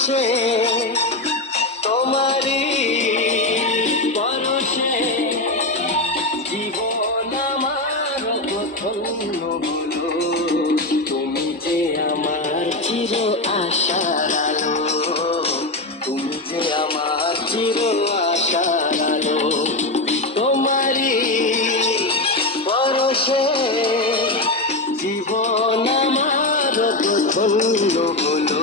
পরশে তোমারি পরশে জীবন আমার ধন্য হলো। তুমি যে আমার চির আশার আলো, তুমি যে আমার চির আশার আলো। তোমারি পরশে জীবন আমার ধন্য হলো।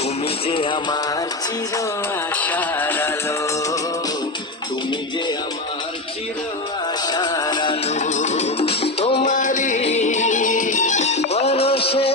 তুমি যে আমার চির আশার আলো, তুমি যে আমার চির আশার আলো। তোমারি পরশে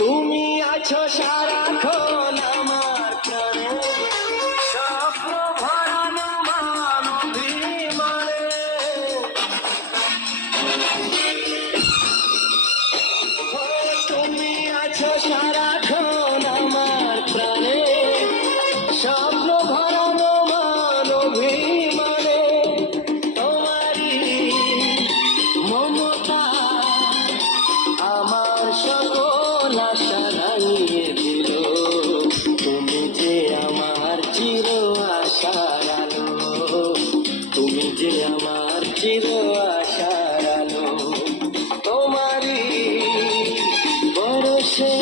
তুমি আছো সারাক্ষণ আমার প্রাণে, স্বপ্ন ভরানো মানবিমানে। তুমি আছো সারাক্ষণ আমার প্রাণে, স্বপ্ন ভরানো মানবিমানে। তোমারি মমতা আমার সকল আশা রাঙিয়ে দিল। তুমি যে আমার চির আশার আলো, তুমি যে আমার চির আশার আলো। তোমারি পরশে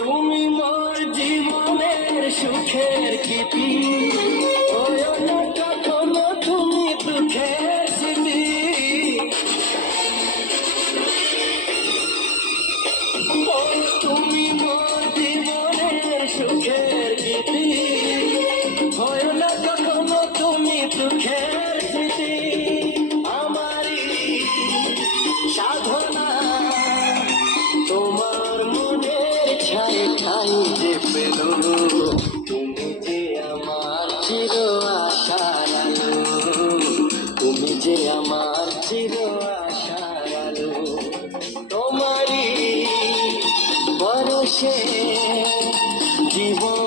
তুমি মোর জীবনের সুখের কীর্তি, কখনো তুমি দুঃখের স্মৃতি। তুমি মোর জীবনের সুখের কীর্তি, হয় না কখনো তুমি দুঃখের স্মৃতি। আমারই সাধনা তোমার মনের ছাই ঠাই যে পেল। তুমি যে আমার চির আশার আলো, তুমি যে আমার চির আশার আলো। তোমারি পরশে জীবন